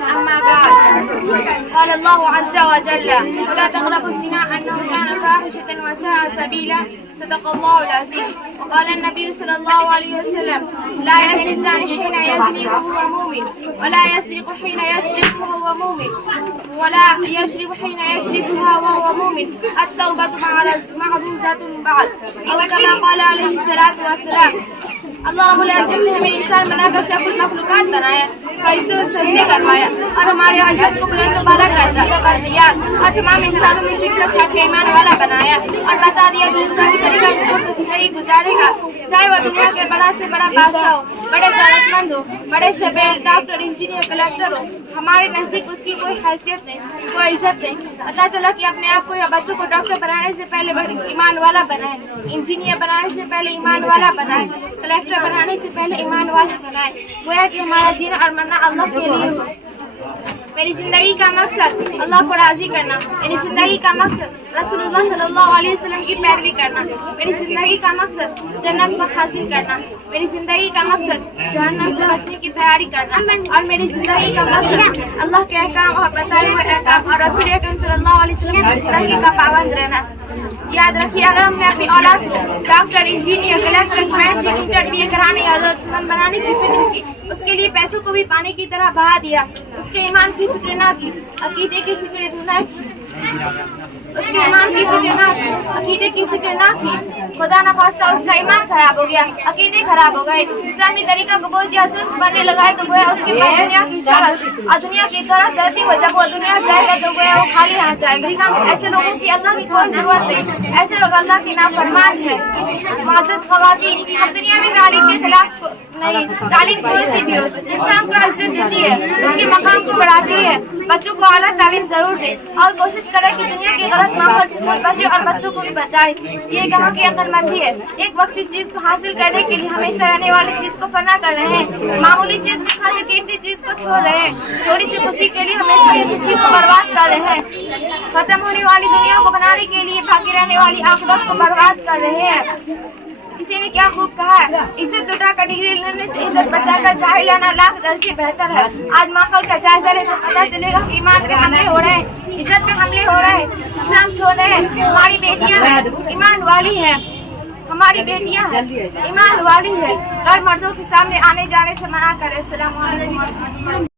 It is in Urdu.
أما بعد قال الله عز وجل ولا تقربوا الزنا إنه كان فاحشة وساء سبيلا صدق الله العظيم. وقال النبي صلى الله عليه وسلم لا يزني الزاني حين يزني وهو مؤمن ولا يسرق حين يسرق وهو مؤمن ولا يشرب حين يشربها وهو مؤمن التوبة معروضة بعد أو كما قال عليه الصلاة والسلام. اللہ رب العزت نے ہمیں انسان بنا کر شرف المخلوقات بنایا، فرشتوں سے سجدے کروایا اور ہمارے عزت کو بلند و بالا کر دیا اور تمام انسانوں میں چکر چھاپ کے ایمان والا بنایا اور بتا دیا کہ اس کا طریقہ چھوڑ کر زندگی گزارے گا، چاہے وہ دنیا کے بڑا سے بڑا بادشاہ ہو، بڑے دولت مند ہو، بڑے سے بڑے ڈاکٹر انجینئر کلیکٹر ہو، ہمارے نزدیک اس کی کوئی حیثیت نہیں، کوئی عزت نہیں۔ پتہ چلا کہ اپنے آپ کو یا بچوں کو ڈاکٹر بنانے سے پہلے ایمان والا بنائے، انجینئر بنانے سے پہلے ایمان والا بنائے، کلیکٹر بنانے سے پہلے ایمان والا بنائے، گویا کہ ہمارا جینا اور مرنا اللہ کے لیے ہو۔ میری زندگی کا مقصد اللہ کو راضی کرنا، میری زندگی کا مقصد رسول اللہ صلی اللہ علیہ وسلم کی پیروی کرنا، میری زندگی کا مقصد جنت کو حاصل کرنا، میری زندگی کا مقصد جہنم سے بچنے کی تیاری کرنا، اور میری زندگی کا مقصد اللہ کے احکام اور بتائے ہوئے احکام اور رسول اکرم صلی اللہ علیہ وسلم کی زندگی کا پابند رہنا۔ یاد رکھیے، اگر ہم نے اپنی اولاد کو doctor, engineer, collector, inter B A کرانے یا ضرورتمند بنانے کی فکر کی، اس کے لیے پیسوں کو بھی پانی کی طرح بہا دیا، اس کے ایمان کی فکر نہ کی، عقیدے کی فکر نہ کی، اس کے ایمان کی فکر نہ کی، عقیدے کی فکر نہ کی، خدا نخواستہ اس کا ایمان خراب ہو گیا، عقیدے خراب ہو گئے، اسلامی طریقہ کو بوجھ یا سوچ بننے لگائے تو گویا اس کے پاس دنیا کی شرط اور دنیا کی طرح کرتی ہو، جب وہ دنیا جائے گا تو گویا وہ خالی ہاتھ جائے گا۔ ایسے لوگوں کی اللہ کی کوئی ضرورت نہیں، ایسے لوگ اللہ کے نافرمان ہیں۔ معزز خواتین، ہم دنیا میں تعلیم کے خلاف نہیں، تعلیم کوئی سی بھی ہو انسان کو عزت دیتی ہے، اس کے مقام کو بڑھاتی ہے۔ بچوں کو اعلیٰ تعلیم ضرور دیں اور کوشش کریں کہ دنیا کے غلط ماحول سے خود بچے اور بچوں کو بھی بچائے، یہ کہاں کی عقل مندی ہے۔ ایک وقتی چیز کو حاصل کرنے کے لیے ہمیشہ رہنے والی چیز کو فنا کر رہے ہیں، معمولی چیز کی خاطر قیمتی چیز کو چھوڑ رہے ہیں، تھوڑی سی خوشی کے لیے ہمیشہ کی خوشی کو برباد کر رہے ہیں، ختم ہونے والی دنیا کو بنانے کے لیے باقی رہنے والی آخرت کو برباد کر رہے ہیں۔ کسی نے کیا خوب کہا ہے، عزت لٹا کر ڈگری لینے سے عزت بچا کر جاہل لانا لاکھ درجے بہتر ہے۔ آج ماحول کا جائزہ لے تو پتہ چلے گا کہ ایمان پہ حملے ہو رہے ہیں، عزت پہ حملے ہو رہے ہیں، اسلام چھوڑ رہے ہیں۔ ہماری بیٹیاں ایمان والی ہیں، ہماری بیٹیاں ایمان والی ہیں، اور مردوں کے سامنے آنے جانے سے منع کرے۔ السلام علیکم۔